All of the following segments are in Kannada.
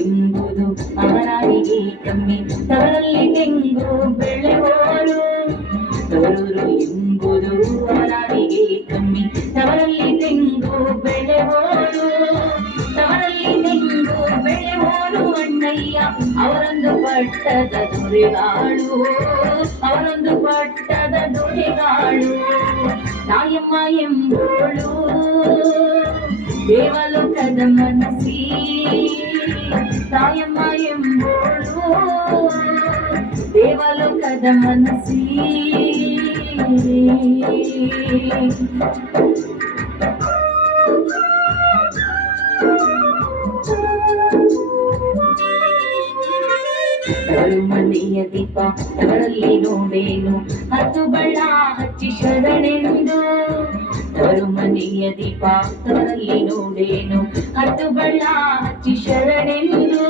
ಎಂಬುದು ಅವರಾರಿಗೆ ಕಮ್ಮಿ, ತವರಲ್ಲಿ ತೆಂಗು ಬೆಳೆಯೋರು. ತವರೂರು ಎಂಬುದು ಅವರಾರಿಗೆ ಕಮ್ಮಿ, ತವರಲ್ಲಿ ತೆಂಗು ಬೆಳೆಯೋರು. ತವರಲ್ಲಿ ತೆಂಗು ಬೆಳೆಯೋರು ಅಣ್ಣಯ್ಯ, ಅವರೊಂದು ಪಟ್ಟದ ದೊರೆಗಾಳು, ಅವರೊಂದು ಪಟ್ಟದ ದೊರೆಗಾಳು. ತಾಯಮ್ಮ ಎಂಬೋಳು ದೇವಲೋಕದ ಮನಸ್ಸಿ, ತಾಯಮ್ಮ ಎಂಬೋಳು ದೇವಲೋಕದ ಮನಸ್ಸಿ. ತವರು ಮನೆಯ ದೀಪ ತವರಲ್ಲಿ ನೋಡೇನು, 10 ಬಳ್ಳ ಹಚ್ಚಿ ಶರಣೆಂದು. ತವರು ಮನೆಯ ದೀಪ ತವರಲ್ಲಿ ನೋಡೇನು, 10 ಬಳ್ಳ ಹಚ್ಚಿ ಶರಣೆಂದು.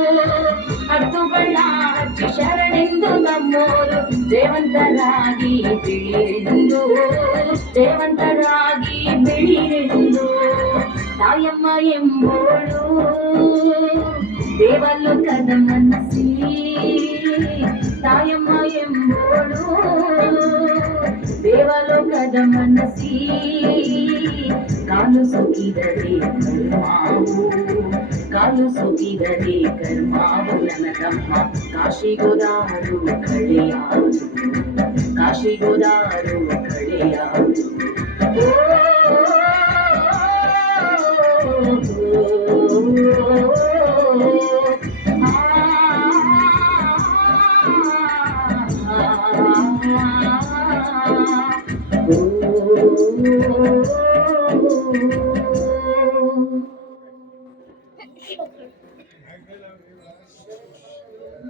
10 ಬಳ್ಳ ಹಚ್ಚಿ ಶರಣೆಂದು ನಮ್ಮೋರು ಜಯವಂತರಾಗಿ ಬೆಳಿರೆಂದು, ಜಯವಂತರಾಗಿ ಬೆಳಿರೆಂದು. ತಾಯಮ್ಮ ಎಂಬೋಳು ದೇವಲೋಕದ ಮನಸ್ಸಿ, ತಾಯಮ್ಮ ಎಂಬೋಳು ದೇವಲೋಕದ ಮನಸ್ಸಿ. ಕಾಲು ಸುಗಿದರೆ ಕರ್ಮಾವು, ಕಾಲು ಸುಗಿದರೆ ಕರ್ಮಾವು ನನ್ನ ತಮ್ಮ. ಕಾಶಿಗೋದಾರು ಕಳೆಯಾರು, ಕಾಶಿಗೋದಾರು ಕಳೆಯಾರು.